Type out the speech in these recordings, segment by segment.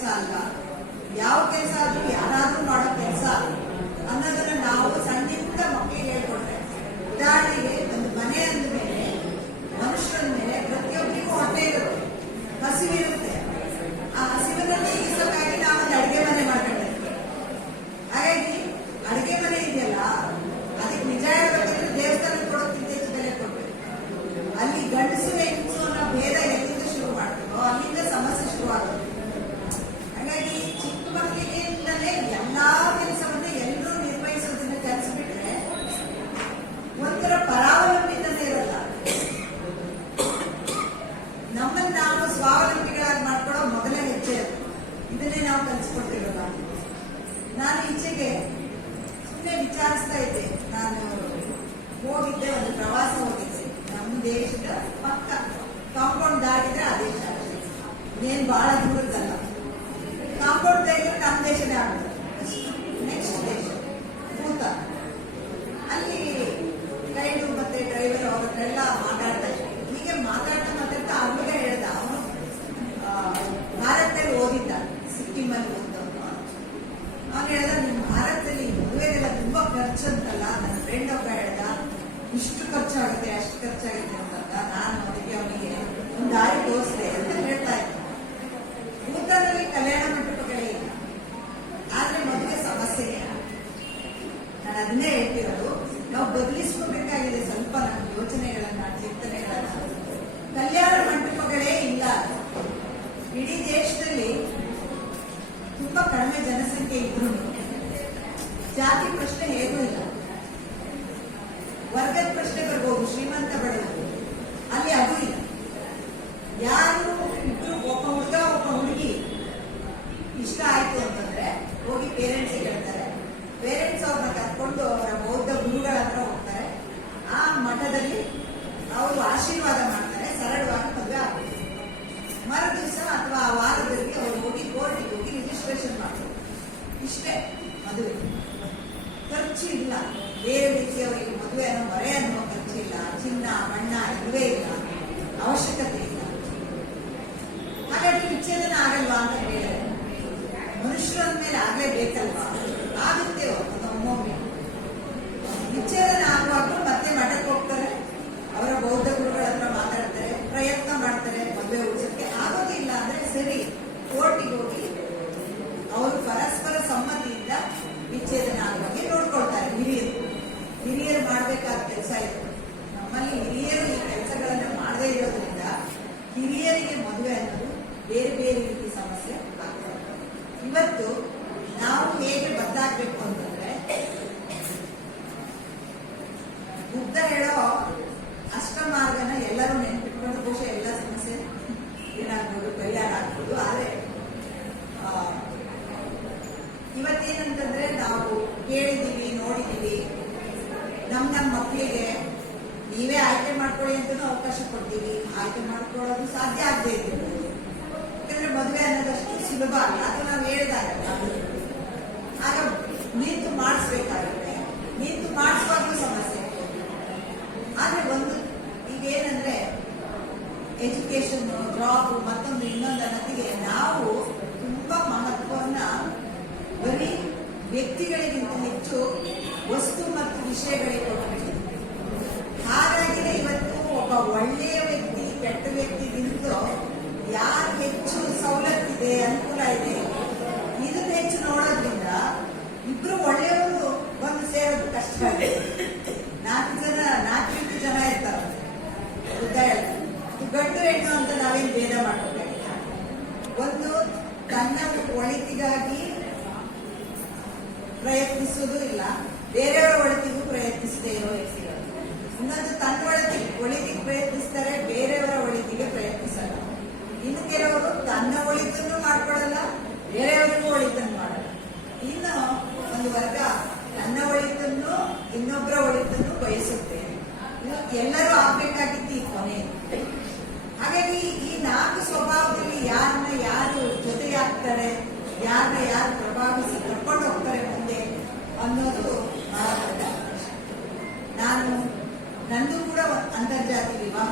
ಕೆಲಸ ಅಲ್ಲ. ಯಾವ ಕೆಲಸ ಆದ್ರೂ ಯಾರಾದ್ರೂ ಮಾಡೋ ಕೆಲಸ ಅನ್ನೋದನ್ನ ನಾವು ಸಣ್ಣಿಂದ ಮಕ್ಕಳಿಗೆ ಹೇಳ್ಕೊಟ್ರೆ, ಉದಾಹರಣೆಗೆ ಒಂದು ಮನೆ ಅಂದ ಮೇಲೆ ಮನುಷ್ಯರ ಮೇಲೆ ಪ್ರತಿಯೊಬ್ಬರಿಗೂ ಹೊಟ್ಟೆ ಇರುತ್ತೆ, ಹಸಿವಿರುತ್ತೆ. ಆ ಹಸಿವನ್ನು ನೀಗಿಸೋಕ್ಕಾಗಿ ನಾವು ಒಂದು ಅಡುಗೆ ಮನೆ ಮಾಡ್ಕೊಂಡಿರ್ತೀವಿ. ಹಾಗಾಗಿ ಅಡುಗೆ ಮನೆ ಇದೆಯಲ್ಲ, ಅದಕ್ಕೆ ನಿಜ ಹೇಳ್ಬೇಕಂದ್ರೆ ದೇವಸ್ಥಾನ ಕೊಡೋಕ್ಕಿಂತ ಹೆಚ್ಚು ಬೆಲೆ ಕೊಡ್ಬೇಕು. ಅಲ್ಲಿ ಗಂಡಸು ಹೆಂಗಸು ಅನ್ನೋ ಭೇದ ಎಲ್ಲಿಂದ ಶುರು ಮಾಡ್ತೀವೋ ಅಲ್ಲಿಂದ ಸಮಸ್ಯೆ ಶುರುವಾಗುತ್ತೆ. ಹಾಗಾಗಿ ಚಿಕ್ಕ ಮಕ್ಕಳಿಗೆಯಿಂದಲೇ ಎಲ್ಲಾ ಕೆಲಸವನ್ನು ಎಲ್ಲರೂ ನಿರ್ವಹಿಸೋದನ್ನ ಕಲಿಸ್ಬಿಟ್ರೆ ಒಂಥರ ಪರಾವಲಂಬಿತನೇ ಇರಲ್ಲ. ನಮ್ಮನ್ನು ನಾವು ಸ್ವಾವಲಂಬಿಗಳಾಗಿ ಮಾಡ್ಕೊಳ್ಳೋ ಮೊದಲನೇ ಹೆಜ್ಜೆ ಅದು. ಇದನ್ನೇ ನಾವು ಕಲಿಸ್ಕೊಟ್ಟಿರೋಲ್ಲ. ನಾನು ಈಚೆಗೆ ಸುಮ್ಮನೆ ವಿಚಾರಿಸ್ತಾ ಇದ್ದೆ. ನಾನು ಹೋಗಿದ್ದೆ, ಒಂದು ಪ್ರವಾಸ ಹೋಗಿದ್ದೆ. ನಮ್ಮ ದೇಶದ ಪಕ್ಕ ಕಾಂಪೌಂಡ್ ದಾಟಿದ್ರೆ ಆ ದೇಶ, ಇನ್ನೇನು ಬಹಳ ದೂರದಲ್ಲ. ಕಾಂಪೌಂಡ್ ತೆಗೆದ್ರೆ ನಮ್ಮ ದೇಶನೇ ಆಗುತ್ತೆ. ನೆಕ್ಸ್ಟ್ ದೇಶ ಭೂತಾನ್. ಅಲ್ಲಿ ಗೈಡು ಮತ್ತೆ ಡ್ರೈವರ್ ಅವರನ್ನೆಲ್ಲ ಮಾತಾಡ್ತಾ ಇದ್ರು. ಹೀಗೆ ಮಾತಾಡ್ತಾ ಅವ್ರಿಗೆ ಹೇಳ್ದ, ಅವನು ಭಾರತದಲ್ಲಿ ಓದಿದ್ದ, ಸಿಕ್ಕಿಮಲ್ಲಿ ಓದವನು. ಅವನು ಹೇಳ್ದ, ನಿಮ್ಮ ಭಾರತದಲ್ಲಿ ಮದುವೆಗೆಲ್ಲ ತುಂಬಾ ಖರ್ಚು ಅಂತಲ್ಲ. ನನ್ನ ಫ್ರೆಂಡ್ ಒಬ್ಬ ಹೇಳ್ದ, ಇಷ್ಟು ಖರ್ಚಾಗುತ್ತೆ ಅಷ್ಟು ಖರ್ಚಾಗುತ್ತೆ ಅಂತ. ನಾನು ಅದಕ್ಕೆ ಅವನಿಗೆ ಒಂದು ದಾರಿ ತೋರಿಸಿದೆ ಅಂತ ಹೇಳ್ತಾ ಇದ್ದೆ. ಭೂತಾನಲ್ಲಿ ಕಲ್ಯಾಣ ಮಂಟಪಗಳೇ ಇಲ್ಲ, ಆದ್ರೆ ಮದುವೆ ಸಮಸ್ಯೆಗೆ. ನಾನು ಅದನ್ನೇ ಹೇಳ್ತಿರೋದು, ನಾವು ಬದಲಿಸ್ಕೋಬೇಕಾಗಿದೆ ಸ್ವಲ್ಪ ನಮ್ಮ ಯೋಚನೆಗಳನ್ನ, ಚಿಂತನೆಗಳನ್ನ. ಕಲ್ಯಾಣ ಮಂಟಪಗಳೇ ಇಲ್ಲ. ಇಡೀ ದೇಶದಲ್ಲಿ ತುಂಬಾ ಕಡಿಮೆ ಜನಸಂಖ್ಯೆ ಇದ್ರು ಜಾತಿ ಪ್ರಶ್ನೆ ಹೇಗೂ ಇಲ್ಲ. ವರ್ಗದ ಪ್ರಶ್ನೆ ಬರ್ಬೋದು, ಶ್ರೀಮಂತ ಬಡವರು, ಅಲ್ಲಿ ಅದು ಇಲ್ಲ. ಯಾರು ಇಬ್ರು, ಒಬ್ಬ ಹುಡುಗ ಒಬ್ಬ ಹುಡುಗಿ ಇಷ್ಟ ಆಯ್ತು ಅಂತಂದ್ರೆ ಹೋಗಿ ಪೇರೆಂಟ್ಸ್ ಹೇಳ್ತಾರೆ. ಪೇರೆಂಟ್ಸ್ ಅವ್ರನ್ನ ಕರ್ಕೊಂಡು ಅವರ ಬೌದ್ಧ ಗುರುಗಳ ಹತ್ರ ಹೋಗ್ತಾರೆ. ಆ ಮಠದಲ್ಲಿ ಅವರು ಆಶೀರ್ವಾದ ಮಾಡ್ತಾರೆ, ಸರಳವಾಗಿ ಮದುವೆ ಆಗುತ್ತೆ. ಮರು ದಿವಸ ಅಥವಾ ಆ ವಾರದಲ್ಲಿ ಅವರು ಹೋಗಿ ಕೋರ್ಟಿಗೆ ಹೋಗಿ ರಿಜಿಸ್ಟ್ರೇಷನ್ ಮಾಡ್ತಾರೆ. ಇಷ್ಟೇ ಮದುವೆ. ಖರ್ಚು ಇಲ್ಲ, ಬೇರೆ ರೀತಿಯವರಿಗೆ ಮದುವೆ ಅನ್ನೋ ಹೊರೆ ಅನ್ನೋ ಖರ್ಚು ಇಲ್ಲ. ಚಿನ್ನ ಬಣ್ಣ ಇಲ್ಲವೇ ಇಲ್ಲ, ಅವಶ್ಯಕತೆ ಇಲ್ಲ. ಹಾಗಾಗಿ ವಿಚ್ಛೇದನ ಆಗಲ್ವಾ ಅಂತ ಹೇಳಿದ್ರೆ, ಮನುಷ್ಯರ ಮೇಲೆ ಆಗ್ಲೇಬೇಕಲ್ವಾ? ಆಗುತ್ತೆ ಒಮ್ಮೊಮ್ಮೆ. ವಿಚ್ಛೇದನ ಆಗುವಾಗ ಮತ್ತೆ ಮಠಕ್ಕೆ ಹೋಗ್ತಾರೆ, ಅವರ ಬೌದ್ಧ ಗುರುಗಳ ಹತ್ರ ಮಾತಾಡ್ತಾರೆ, ಪ್ರಯತ್ನ ಮಾಡ್ತಾರೆ ಮದುವೆ ಉಳಿಸಕ್ಕೆ. ಆಗೋದಿಲ್ಲ ಅಂದ್ರೆ ಸರಿ, ಕೋರ್ಟಿಗೆ ಹೋಗಿ ಅವರು ಪರಸ್ಪರ ಸಮ್ಮತಿಯಿಂದ ವಿಚ್ಛೇದನ ಆಗುವಾಗೆ ನೋಡ್ಕೊಳ್ತಾರೆ. ಹಿರಿಯರು ಮಾಡಬೇಕಾದ ಕೆಲಸ ಇದು. ನಮ್ಮಲ್ಲಿ ಹಿರಿಯರು ಈ ಕೆಲಸಗಳನ್ನ ಮಾಡದೇ ಇರೋದ್ರಿಂದ ಹಿರಿಯರಿಗೆ ಮದುವೆ ಅನ್ನೋದು ಬೇರೆ ಬೇರೆ ರೀತಿ ಸಮಸ್ಯೆ ಆಗ್ತದೆ. ಇವತ್ತು ನಾವು ಹೇಗೆ ಬದಲಾಗಬೇಕು ಅಂತಂದ್ರೆ, ಬುದ್ಧ ಹೇಳೋ ಅಷ್ಟಮಾರ್ಗನ ಎಲ್ಲರೂ ನೆನ್ಪಿಟ್ಕೊಂಡು ಬಹುಶಃ ಎಲ್ಲ ಸಮಸ್ಯೆ ಏನಾಗ್ಬೋದು, ಪರಿಹಾರ ಆಗ್ಬೋದು. ಆದ್ರೆ ಇವತ್ತೇನಂತಂದ್ರೆ, ನಾವು ಕೇಳಿದೀವಿ, ನೋಡಿದೀವಿ, ನಮ್ಮ ಮಕ್ಕಳಿಗೆ ನೀವೇ ಆಯ್ಕೆ ಮಾಡ್ಕೊಳ್ಳಿ ಅಂತಲೂ ಅವಕಾಶ ಕೊಡ್ತೀವಿ. ಆಯ್ಕೆ ಮಾಡ್ಕೊಳ್ಳೋದು ಸಾಧ್ಯ ಆಗದೆ ಇದೆ. ಯಾಕಂದ್ರೆ ಮದುವೆ ಅನ್ನೋದಷ್ಟು ಸುಲಭ ಅಲ್ಲ, ಅದು ನಾವು ಹೇಳಿದಾಗ ಆಗ ನಿಂತು ಮಾಡಿಸ್ಬೇಕಾಗುತ್ತೆ. ನಿಂತು ಮಾಡಿಸುವಾಗಲೂ ಸಮಸ್ಯೆ. ಆದ್ರೆ ಒಂದು ಈಗೇನಂದ್ರೆ ಎಜುಕೇಶನ್, ಜಾಬ್, ಮತ್ತೊಂದು ಇನ್ನೊಂದು ಅನ್ನೋದಿಗೆ ನಾವು ತುಂಬಾ ಮಹತ್ವವನ್ನ ಬರೀ ವ್ಯಕ್ತಿಗಳಿಗಿಂತ ಹೆಚ್ಚು ವಸ್ತು ಮತ್ತು ವಿಷಯಗಳಿಗೆ ಕೊಡಬೇಕು. ಹಾಗಾಗಿನೇ ಇವತ್ತು ಒಬ್ಬ ಒಳ್ಳೆಯ ವ್ಯಕ್ತಿ ಕೆಟ್ಟ ವ್ಯಕ್ತಿಗಿಂತ ಯಾರು ಹೆಚ್ಚು ಸವಲತ್ತಿದೆ, ಅನುಕೂಲ ಇದೆ, ಇದನ್ನ ಹೆಚ್ಚು ನೋಡೋದ್ರಿಂದ ಇಬ್ರು ಒಳ್ಳೆಯವರು ಬಂದು ಸೇರೋದು ಕಷ್ಟ. 4 ಜನ ಇರ್ತಾರೆ, ಬುದ್ಧ ಹೇಳ್ತಾರೆ. ಗಂಡು ಹೆಣ್ಣು ಅಂತ ನಾವೇನು ಭೇದ ಮಾಡಬೇಕಾಗಿಲ್ಲ. ಒಂದು ತನ್ನ ಒಳಿತಿಗಾಗಿ ಪ್ರಯತ್ನಿಸುವುದು ಇಲ್ಲ, ಬೇರೆಯವರ ಒಳಿತಿಗೂ ಪ್ರಯತ್ನಿಸದೇ ಇರೋ ವ್ಯಕ್ತಿಗಳು. ಇನ್ನೊಂದು ತನ್ನ ಒಳಿತಿಗೆ ಪ್ರಯತ್ನಿಸ್ತಾರೆ, ಬೇರೆಯವರ ಒಳಿತಿಗೆ ಪ್ರಯತ್ನಿಸಲ್ಲ. ಇನ್ನು ಕೆಲವರು ತನ್ನ ಒಳಿತನ್ನು ಮಾಡ್ಕೊಳ್ಳಲ್ಲ, ಬೇರೆಯವರಿಗೂ ಒಳಿತನ್ನು ಮಾಡಲ್ಲ. ಇನ್ನು ಒಂದು ವರ್ಗ ತನ್ನ ಒಳಿತನ್ನು ಇನ್ನೊಬ್ಬರ ಒಳಿತನ್ನು ಬಯಸುತ್ತೆ. ಎಲ್ಲರೂ ಆಗ್ಬೇಕಾಗಿತ್ತು ಈ ಕೊನೆ. ಹಾಗಾಗಿ ಈ 4 ಸ್ವಭಾವದಲ್ಲಿ ಯಾರನ್ನ ಯಾರು ಜೊತೆಯಾಗ್ತಾರೆ, ಯಾರನ್ನ ಯಾರು ಪ್ರಭಾವಿಸಿ ಕರ್ಕೊಂಡು ಹೋಗ್ತಾರೆ ಮುಂದೆ ಅನ್ನೋದು ನಾನು ನಂದು ಕೂಡ ಅಂತರ್ಜಾತಿ ವಿವಾಹ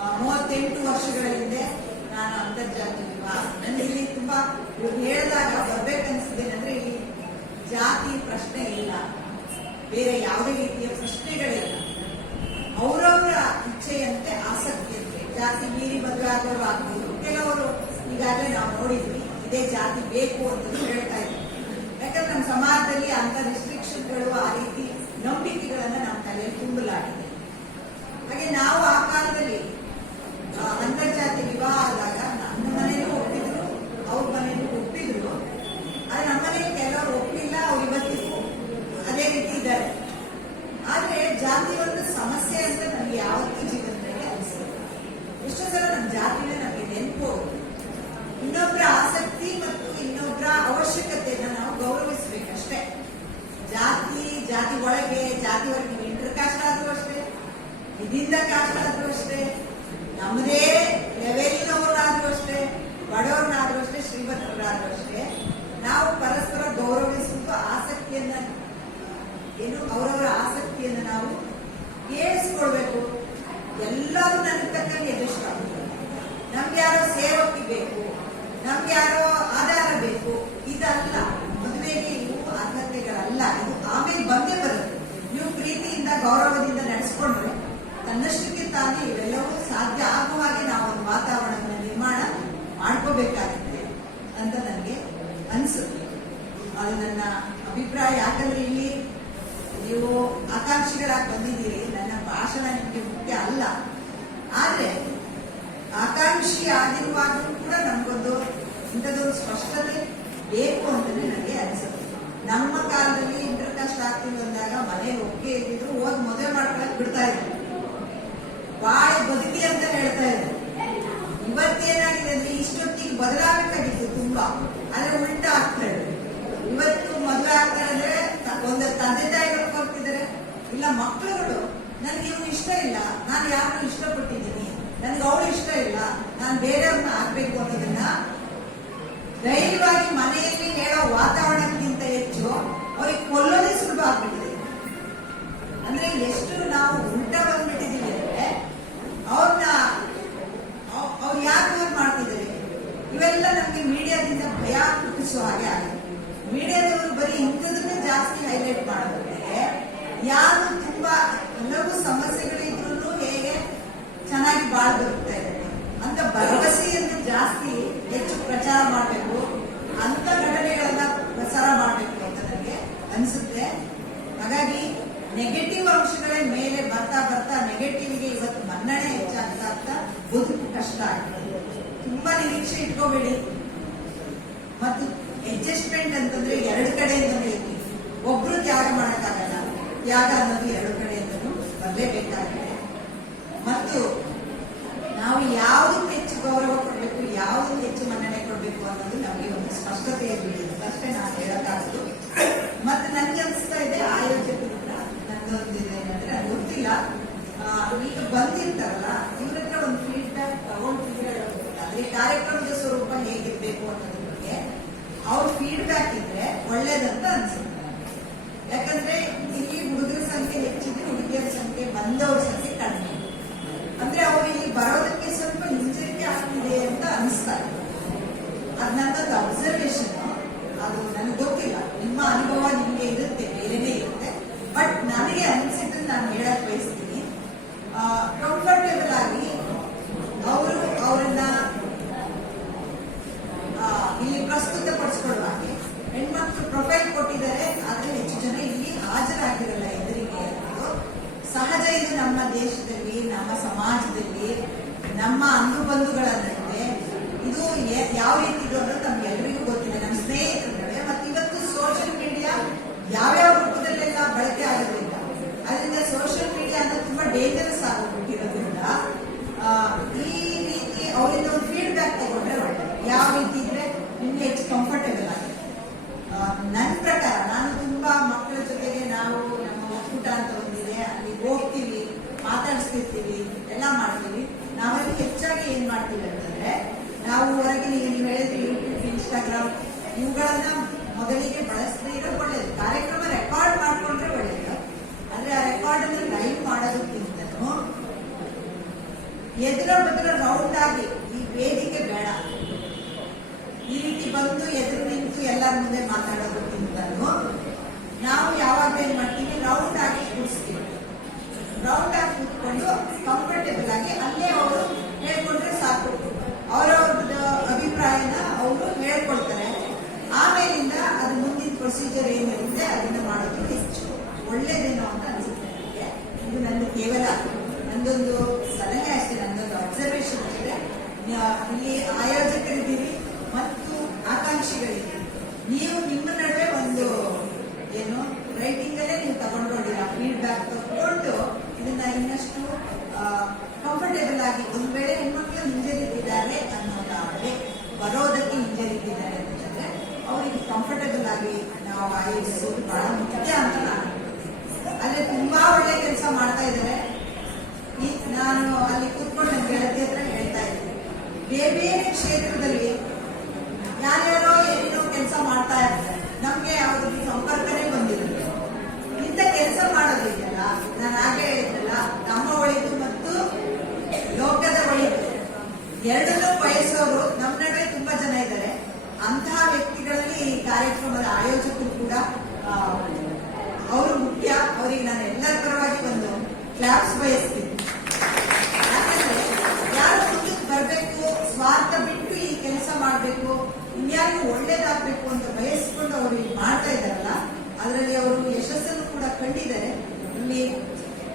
38 ವರ್ಷಗಳ ಹಿಂದೆ ನಾನು ಅಂತರ್ಜಾತಿ ವಿವಾಹ ನನಗೆ ಇಲ್ಲಿ ತುಂಬಾ ಹೇಳಿದಾಗ ಬರ್ಬೇಕನ್ಸಿದ್ದೇನೆಂದ್ರೆ ಇಲ್ಲಿ ಜಾತಿ ಪ್ರಶ್ನೆ ಇಲ್ಲ, ಬೇರೆ ಯಾವುದೇ ರೀತಿಯ ಪ್ರಶ್ನೆಗಳಿಲ್ಲ. ಅವರವರ ಇಚ್ಛೆಯಂತೆ ಆಸಕ್ತಿಯಂತೆ ಜಾತಿ ಮೀರಿ ಮದುವೆ ಆದವರು ಆಗ್ಬೋದು. ಕೆಲವರು ಈಗಾಗಲೇ ನಾವು ನೋಡಿದ್ವಿ ಇದೇ ಜಾತಿ ಬೇಕು ಅಂತ ಹೇಳ್ತಾ ಇದ್ವಿ. ಯಾಕಂದ್ರೆ ನಮ್ಮ ಸಮಾಜದಲ್ಲಿ ಅಂತ ರಿಸ್ಟ್ರಿಕ್ಷನ್ಗಳು ಆ ರೀತಿ ನಂಬಿಕೆಗಳನ್ನ ನಮ್ಮ ತಲೆಯಲ್ಲಿ ತುಂಬಲಾಗಿದೆ. ಹಾಗೆ ನಾವು ಆ ಕಾಲದಲ್ಲಿ ಅಂತರ್ಜಾತಿ ವಿವಾಹ ಆದಾಗ ನಮ್ಮ ಮನೆಯಲ್ಲೂ ಒಪ್ಪಿದ್ರು, ಅವ್ರ ಮನೆಯಲ್ಲೂ ಒಪ್ಪಿದ್ರು. ಆದ್ರೆ ನಮ್ಮ ಮನೆಯಲ್ಲಿ ಕೆಲವರು ಒಪ್ಪಿಲ್ಲ, ಅವ್ರು ಇವತ್ತಿಗೂ ಅದೇ ರೀತಿ ಇದ್ದಾರೆ. ಆದ್ರೆ ಜಾತಿ ಒಂದು ಸಮಸ್ಯೆ ಅಂತ ನಮ್ಗೆ ಯಾವತ್ತೂ ಜೀವನದಲ್ಲಿ ಅನಿಸ್ತದೆ. ಎಷ್ಟೋ ಸಲ ನಮ್ಮ ಜಾತಿನೇ ನಮಗೆ ನೆನಪು, ಇನ್ನೊಬ್ಬರ ಆಸಕ್ತಿ ಮತ್ತು ಇನ್ನೊಬ್ಬರ ಅವಶ್ಯಕತೆಯನ್ನ ನಾವು ಗೌರವಿಸ್ಬೇಕಷ್ಟೇ. ಜಾತಿ ಒಳಗೆ ಜಾತಿ ಹೊರಗೆ ಇಂಟರ್ ಕಾಸ್ಟ್ ಆದ್ರೂ ಅಷ್ಟೇ, ಇದರಿಂದ ಕಾಸ್ಟ್ ಆದ್ರೂ ಅಷ್ಟೇ, ನಮ್ಮದೇ ಲೆವೆಲಿನವರಾದ್ರೂ ಅಷ್ಟೇ, ಬಡವರನ್ನಾದ್ರೂ ಅಷ್ಟೇ, ಶ್ರೀಮಂತರಾದ್ರೂ ಅಷ್ಟೇ, ನಾವು ಪರಸ್ಪರ ಗೌರವಿಸುವುದು ಆಸಕ್ತಿಯನ್ನ ಅವರವರ ಆಸಕ್ತಿಯನ್ನು ನಾವು ಕೇಳಿಸ್ಕೊಳ್ಬೇಕು. ಎಲ್ಲರೂ ನನಗೆ ತಕ್ಕಂಗೆ ಎದುರಿಸ್ತಾ ನಮ್ಗೆ ಯಾರೋ ಸೇವಕಿ ಬೇಕು, ನಮ್ಗೆ ಯಾರೋ ಆಧಾರ ಬೇಕು, ಇದಲ್ಲ ಮದುವೆಗೆ ಇವು ಅರ್ಹತೆಗಳಲ್ಲ. ಇದು ಆಮೇಲೆ ಬಂದೇ ಬರುತ್ತೆ. ನೀವು ಪ್ರೀತಿಯಿಂದ ಗೌರವದಿಂದ ನಡೆಸ್ಕೊಂಡ್ರೆ ತನ್ನಷ್ಟಕ್ಕೆ ತಾನೇ ಇವೆಲ್ಲವೂ ಸಾಧ್ಯ ಆಗುವ ಹಾಗೆ ನಾವು ಒಂದು ವಾತಾವರಣವನ್ನು ನಿರ್ಮಾಣ ಮಾಡ್ಕೋಬೇಕಾಗುತ್ತೆ ಅಂತ ನನಗೆ ಅನಿಸುತ್ತೆ. ಅದು ನನ್ನ ಅಭಿಪ್ರಾಯ. ಯಾಕಂದ್ರೆ ಇಲ್ಲಿ ನೀವು ಆಕಾಂಕ್ಷಿಗಳಾಗಿ ಬಂದಿದ್ದೀರಿ, ನನ್ನ ಭಾಷಣ ನಿಮಗೆ ಮುಖ್ಯ ಅಲ್ಲ. ಆದ್ರೆ ಆಕಾಂಕ್ಷಿ ಆಗಿರುವಾಗಲೂ ಕೂಡ ನಮಗೊಂದು ಇಂಥದ್ದೊಂದು ಸ್ಪಷ್ಟತೆ ಬೇಕು ಅಂತಲೇ ನನಗೆ ಅನಿಸುತ್ತೆ. ನಮ್ಮ ಕಾಲದಲ್ಲಿ ಇಂಟರ್ ಕಾಸ್ಟ್ ಆಗ್ತೀವಿ ಅಂದಾಗ ಮನೆಗೆ ಒಪ್ಪಿಗೆ ಇದ್ದಿದ್ರು ಹೋಗಿ ಮದುವೆ ಮಾಡ್ಕೊಳಕ್ ಬಿಡ್ತಾ ಇದ್ರು, ಬಾಳೆ ಬದುಕಿ ಅಂತ ಹೇಳ್ತಾ ಇದ್ರು. ಇವತ್ತೇನಾಗಿದೆ ಅಂದ್ರೆ ಇಷ್ಟೊತ್ತಿಗೆ ಬದಲಾಗಬೇಕಾಗಿತ್ತು ತುಂಬಾ, ಆದ್ರೆ ಉಲ್ಟಾ ಆಗ್ತಾ ಇದೆ. ಇವತ್ತು ಮದುವೆ ಆಗ್ತಾರೆ ಅಂದ್ರೆ ಒಂದು ತಂದೆ ತಾಯಿಗಳು ಹೋಗ್ತಿದ್ದಾರೆ, ಇಲ್ಲ ಮಕ್ಕಳುಗಳು ನನ್ಗೆ ಇವನು ಇಷ್ಟ ಇಲ್ಲ, ನಾನು ಯಾರನ್ನು ಇಷ್ಟಪಟ್ಟಿದ್ದೀನಿ, ನನ್ಗೆ ಅವಳು ಇಷ್ಟ ಇಲ್ಲ, ನಾನು ಬೇರೆಯವ್ರನ್ನ ಆಗ್ಬೇಕು ಅನ್ನೋದನ್ನ ಧೈರ್ಯವಾಗಿ ಮನೆಯಲ್ಲಿ ಹೇಳೋ ವಾತಾವರಣಕ್ಕಿಂತ ಹೆಚ್ಚು ಅವ್ರಿಗೆ ಕೊಲ್ಲೋದೇ ಸುಲಭ ಆಗ್ಬಿಟ್ಟಿದೆ. ಅಂದ್ರೆ ಎಷ್ಟು ನಾವು ಉಲ್ಟಾ ಬಂದ್ಬಿಟ್ಟಿದೀವಿ ಅಂದ್ರೆ ಅವ್ರನ್ನ ಅವ್ರು ಯಾಕೆ ಮಾಡ್ತಿದ್ದಾರೆ, ಇವೆಲ್ಲ ನಮ್ಗೆ ಮೀಡಿಯಾದಿಂದ ಭಯ ಹುಟ್ಟಿಸುವ ಹಾಗೆ ಆಗಿದೆ. ಮೀಡಿಯಾದವರು ಬರೀ ಇಂಥದನ್ನೇ ಜಾಸ್ತಿ ಹೈಲೈಟ್ ಮಾಡೋದ್ರೆ ಯಾರು ತುಂಬಾ ಹಲವು ಸಮಸ್ಯೆಗಳಿದ್ರು ಹೇಗೆ ಚೆನ್ನಾಗಿ ಬಾಳ್ ಬರುತ್ತಾ ಇದೆ ಅಂತ ಭರವಸೆಯನ್ನು ಜಾಸ್ತಿ ಹೆಚ್ಚು ಪ್ರಚಾರ ಮಾಡಬೇಕು, ಅಂತ ಘಟನೆಗಳನ್ನ ಪ್ರಸಾರ ಮಾಡಬೇಕು ಅಂತ ನನಗೆ ಅನಿಸುತ್ತೆ. ಹಾಗಾಗಿ ನೆಗೆಟಿವ್ ಅಂಶಗಳ ಮೇಲೆ ಬರ್ತಾ ಬರ್ತಾ ನೆಗೆಟಿವ್ಗೆ ಇವತ್ತು ಮನ್ನಣೆ ಹೆಚ್ಚಾಗ್ತಾ ಬದುಕು ಕಷ್ಟ ಆಗ್ತದೆ. ತುಂಬಾ ನಿರೀಕ್ಷೆ ಇಟ್ಕೋಬೇಡಿ. ಮತ್ತು ಅಡ್ಜಸ್ಟ್ಮೆಂಟ್ ಅಂತಂದ್ರೆ ಎರಡು ಕಡೆಯಿಂದ ಹೇಳ್ತೀವಿ, ಒಬ್ರು ತ್ಯಾಗ ಮಾಡಕ್ಕಾಗಲ್ಲ. ತ್ಯಾಗ ಅನ್ನೋದು ಎರಡು ಕಡೆಯಿಂದಲೂ ಬರಲೇಬೇಕಾಗಿದೆ. ಮತ್ತು ನಾವು ಯಾವುದಕ್ಕೆ ಹೆಚ್ಚು ಗೌರವ ಕೊಡಬೇಕು, ಯಾವುದಕ್ಕೆ ಹೆಚ್ಚು ಮನ್ನಣೆ ಕೊಡಬೇಕು ಅನ್ನೋದು ನಮಗೆ ಒಂದು ಸ್ಪಷ್ಟತೆ ಇರಲಿಲ್ಲ ಅಷ್ಟೇ ನಾನು ಹೇಳಕ್ಕಾಗದು. ಮತ್ತೆ ನನ್ಗೆ ಅನಿಸ್ತಾ ಇದೆ ಆಯೋಜಕರು ನನ್ನೊಂದಿದೆ ಏನಂದ್ರೆ ಅದು ಗೊತ್ತಿಲ್ಲ, ಈಗ ಬಂದಿರ್ತಾರಲ್ಲ ಇವ್ರ ಹತ್ರ ಒಂದು ಫೀಡ್ಬ್ಯಾಕ್ ತಗೊಂಡಿದ್ರೆ ಅದೇ ಕಾರ್ಯಕ್ರಮದ ಸ್ವರೂಪ ಹೇಗಿರ್ಬೇಕು ಅನ್ನೋದ್ರ ಬಗ್ಗೆ ಅವ್ರ ಫೀಡ್ಬ್ಯಾಕ್ ಇದ್ರೆ ಒಳ್ಳೇದಂತ ಅನ್ಸುತ್ತೆ. ಯಾಕಂದ್ರೆ ಇಲ್ಲಿ ಹುಡುಗರ ಸಂಖ್ಯೆ ಹೆಚ್ಚಿದ್ರೆ ಹುಡುಗಿಯರ ಸಂಖ್ಯೆ ಬಂದವ್ರ ಸಂಖ್ಯೆ ಕಡಿಮೆ. ಅಂದ್ರೆ ಅವ್ರು ಇಲ್ಲಿ ಬರೋದಕ್ಕೆ ಸ್ವಲ್ಪ ಹಿಂಜರಿಕೆ ಆಗ್ತಿದೆ ಅಂತ ಅನಿಸ್ತಾ ಇದೆ. ಅದು ನನ್ನೊಂದು ಅಬ್ಸರ್ವೇಷನ್. ಅದು ನನಗೆ ಗೊತ್ತಿಲ್ಲ, ನಿಮ್ಮ ಅನುಭವ ನಿಮಗೆ ಇರುತ್ತೆ, ಬೇರೆನೇ ಇರುತ್ತೆ. ಬಟ್ ನನಗೆ ಅನಿಸಿದ್ರೆ ನಾನು ಹೇಳಕ್ ಬಯಸ್ತೀನಿ, ಕಂಫರ್ಟೇಬಲ್ ಆಗಿ ಅವರು ಅವರನ್ನ ಇಲ್ಲಿ ಪ್ರಸ್ತುತಪಡಿಸ್ಕೊಳ್ಳುವ ಹಾಗೆ ಹೆಣ್ಮಕ್ಳು ಪ್ರೊಫೈಲ್ ಕೊಟ್ಟಿದ್ದಾರೆ, ಆದ್ರೆ ಹೆಚ್ಚು ಜನ ಇಲ್ಲಿ ಹಾಜರಾಗಿರಲ್ಲ ಎದುರಿಗೆ ಅನ್ನೋದು ಸಹಜ. ಇದು ನಮ್ಮ ದೇಶದಲ್ಲಿ, ನಮ್ಮ ಸಮಾಜದಲ್ಲಿ, ನಮ್ಮ ಅಂದು ಬಂಧುಗಳ ನಡುವೆ ಇದು ಯಾವ ರೀತಿ ಇದು ಅನ್ನೋದು ನಮ್ಗೆ ಎಲ್ಲರಿಗೂ ಗೊತ್ತಿದೆ, ನಮ್ಮ ಸ್ನೇಹಿತರ ನಡುವೆ. ಮತ್ತು ಇವತ್ತು ಸೋಷಿಯಲ್ ಮೀಡಿಯಾ ಯಾವ್ಯಾವ ರೂಪದಲ್ಲೆಲ್ಲ ಬಳಕೆ ಆಗೋದ್ರಿಂದ ಅದರಿಂದ ಸೋಷಿಯಲ್ ಮೀಡಿಯಾ ಅನ್ನೋದು ತುಂಬಾ ಡೇಂಜರಸ್ ಆಗೋಗ್ಬಿಟ್ಟಿರೋದ್ರಿಂದ ಈ ರೀತಿ ಅವರಿಂದ ಒಂದು ಫೀಡ್ಬ್ಯಾಕ್ ತಗೊಂಡ್ರೆ ಒಳ್ಳೆ. ಯಾವ ರೀತಿ ಇದ್ರೆ ನಿಮ್ಗೆ ಹೆಚ್ಚು ಕಂಫರ್ಟೇಬಲ್ ಆಗಿದೆ. ನನ್ನ ಪ್ರಕಾರ ನಾನು ತುಂಬಾ ಮಕ್ಕಳ ಜೊತೆಗೆ ನಾವು ನಮ್ಮ ಒಕ್ಕೂಟ ಅಂತ ಒಂದಿದೆ, ಅಲ್ಲಿ ಹೋಗ್ತೀವಿ, ಮಾತಾಡಿಸ್ತಿರ್ತೀವಿ, ಎಲ್ಲ ಮಾಡ್ತೀವಿ. ನಾವಲ್ಲಿ ಹೆಚ್ಚಾಗಿ ಏನ್ ಮಾಡ್ತೀವಿ ಅಂತಂದ್ರೆ ನಾವು ಹೊರಗೆ ನೀವು ಹೇಳಿದ್ರಿ ಯೂಟ್ಯೂಬ್, ಇನ್ಸ್ಟಾಗ್ರಾಮ್ ಇವುಗಳನ್ನ ಮೊದಲಿಗೆ ಬಳಸದೇ ಇರೋ ಒಳ್ಳೇದು. ಕಾರ್ಯಕ್ರಮ ರೆಕಾರ್ಡ್ ಮಾಡ್ಕೊಂಡ್ರೆ ಒಳ್ಳೇದು. ಆದ್ರೆ ಆ ರೆಕಾರ್ಡ್ ಅನ್ನು ಲೈವ್ ಮಾಡೋದಕ್ಕಿಂತನೂ ಎದುರ ಬದುರ ರೌಂಡ್ ಆಗಿ ಈಗ ವೇದಿಕೆ ಬೇಡ. ಈ ರೀತಿ ಬಂದು ಎದುರು ನಿಂತು ಎಲ್ಲರ ಮುಂದೆ ಮಾತಾಡೋದಕ್ಕಿಂತಲೂ ನಾವು ಯಾವಾಗ ಏನ್ ಮಾಡ್ತೀವಿ, ರೌಂಡ್ ಆಗಿ ಕೂರಿಸ್ತೀವಿ. ರೌಂಡ್ ಆಗಿ ಕೂತ್ಕೊಂಡು ಕಂಫರ್ಟೇಬಲ್ ಆಗಿ ಅಲ್ಲೇ ಅವರು ಹೇಳ್ಕೊಂಡ್ರೆ ಸಾಕು. ಅವರವ್ರದ್ದು ಅಭಿಪ್ರಾಯನ ಅವರು ಹೇಳ್ಕೊಡ್ತಾರೆ. ಆಮೇಲಿಂದ ಅದು ಮುಂದಿನ ಪ್ರೊಸೀಜರ್ ಏನಿರುತ್ತೆ ಅದನ್ನ ಮಾಡೋದು ಹೆಚ್ಚು ಒಳ್ಳೇದೇನೋ ಅಂತ ಅನಿಸುತ್ತೆ ನನಗೆ. ಇದು ನನ್ನ ಕೇವಲ ನಂದೊಂದು ಸಲಹೆ ಅಷ್ಟೇ, ನಂದೊಂದು ಅಬ್ಸರ್ವೇಷನ್ ಅಷ್ಟೇ. ಇಲ್ಲಿ ಆಯೋಜಕರಿದ್ದೀರಿ ಮತ್ತು ಆಕಾಂಕ್ಷಿಗಳಿದ್ದೀರಿ. ನೀವು ನಿಮ್ಮ ನಡುವೆ ಒಂದು ಏನು ರೈಟಿಂಗ್ ಅಲ್ಲೇ ನೀವು ತಗೊಂಡೋಡಿರ ಫೀಡ್ಬ್ಯಾಕ್ ತಗೊಂಡು ಇದನ್ನ ಇನ್ನಷ್ಟು ಕಂಫರ್ಟೇಬಲ್ ಆಗಿ, ಒಂದ್ ವೇಳೆ ಹೆಣ್ಮಕ್ಳು ಹಿಂಜರಿತಿದ್ದಾರೆ ಅನ್ನೋದಾದ್ರೆ, ಬರೋದಕ್ಕೆ ಹಿಂಜರಿತಿದ್ದಾರೆ ಅಂತಂದ್ರೆ ಅವರಿಗೆ ಕಂಫರ್ಟೇಬಲ್ ಆಗಿ ನಾವು ಆಯೋಜಿಸೋದು ಬಹಳ ಮುಖ್ಯ ಅಂತ ನಾನು ಅಲ್ಲೇ ತುಂಬಾ ಒಳ್ಳೆ ಕೆಲಸ ಮಾಡ್ತಾ ಇದ್ದಾರೆ. ನಾನು ಅಲ್ಲಿ ಕೂತ್ಕೊಂಡು ನನ್ನ ಗೆಳತಿ ಹತ್ರ ಹೇಳ್ತಾ ಇದ್ದೀನಿ, ಬೇರೆ ಬೇರೆ ಕ್ಷೇತ್ರದಲ್ಲಿ ಯಾರ್ಯಾರೋ ಏನೇನೋ ಕೆಲಸ ಮಾಡ್ತಾ ಇರ್ತಾರೆ, ನಮ್ಗೆ ಯಾವ್ದು ಸಂಪರ್ಕನೇ ಬಂದಿರುತ್ತೆ. ಇಂಥ ಕೆಲಸ ಮಾಡೋದಿದೆಯಲ್ಲ, ನಾನು ಹಾಗೆ ಹೇಳಿದ್ರಲ್ಲ, ನಮ್ಮ ಒಳಿತು ಮತ್ತು ಲೋಕದ ಒಳಿತು ಎರಡನ್ನೂ ಬಯಸೋರು ನಮ್ಮ ನಡುವೆ ತುಂಬಾ ಜನ ಇದ್ದಾರೆ. ಅಂತಹ ವ್ಯಕ್ತಿಗಳಲ್ಲಿ ಈ ಕಾರ್ಯಕ್ರಮದ ಆಯೋಜಕರು ಕೂಡ ಅವರು ಮುಖ್ಯ. ಅವರಿಗೆ ನಾನು ಎಲ್ಲರ ಪರವಾಗಿ ಒಂದು ಕ್ಲಾಪ್ಸ್ ಬಯಸ್ತೀನಿ. ಯಾಕಂದ್ರೆ ಯಾರು ಮುಂದಕ್ಕೆ ಬರಬೇಕು, ಸ್ವಾರ್ಥ ಬಿಟ್ಟು ಈ ಕೆಲಸ ಮಾಡಬೇಕು, ಇನ್ಯಾರಿಗೂ ಒಳ್ಳೇದಾಗಬೇಕು ಅಂತ ಬಯಸ್ಕೊಂಡು ಅವರು ಇಲ್ಲಿ ಮಾಡ್ತಾ ಇದ್ದಾರಲ್ಲ, ಅದರಲ್ಲಿ ಅವರು ಯಶಸ್ಸನ್ನು ಕೂಡ ಕಂಡಿದ್ದಾರೆ. ಇಲ್ಲಿ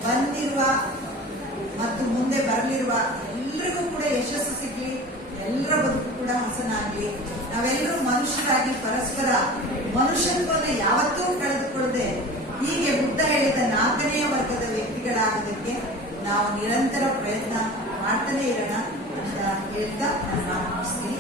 ಬಂದಿರುವ ಮತ್ತು ಮುಂದೆ ಬರಲಿರುವ ಎಲ್ಲರಿಗೂ ಕೂಡ ಯಶಸ್ಸು ಸಿಗ್ಲಿ, ಎಲ್ಲರ ಬದುಕು ಕೂಡ ಹಸನಾಗ್ಲಿ. ನಾವೆಲ್ಲರೂ ಮನುಷ್ಯರಾಗಿ ಪರಸ್ಪರ ಮನುಷ್ಯತ್ವವನ್ನು ಯಾವತ್ತೂ ಕಳೆದುಕೊಳ್ಳದೆ ಹೀಗೆ ಬುದ್ಧ ಹೇಳಿದ 4ನೇ ವರ್ಗದ ವ್ಯಕ್ತಿಗಳಾಗೋದಕ್ಕೆ ನಾವು ನಿರಂತರ ಪ್ರಯತ್ನ ಮಾಡ್ತಾನೆ ಇರೋಣ ಅಂತ ಹೇಳ್ತಾ ನಾನು ಮುಗಿಸ್ತೀನಿ.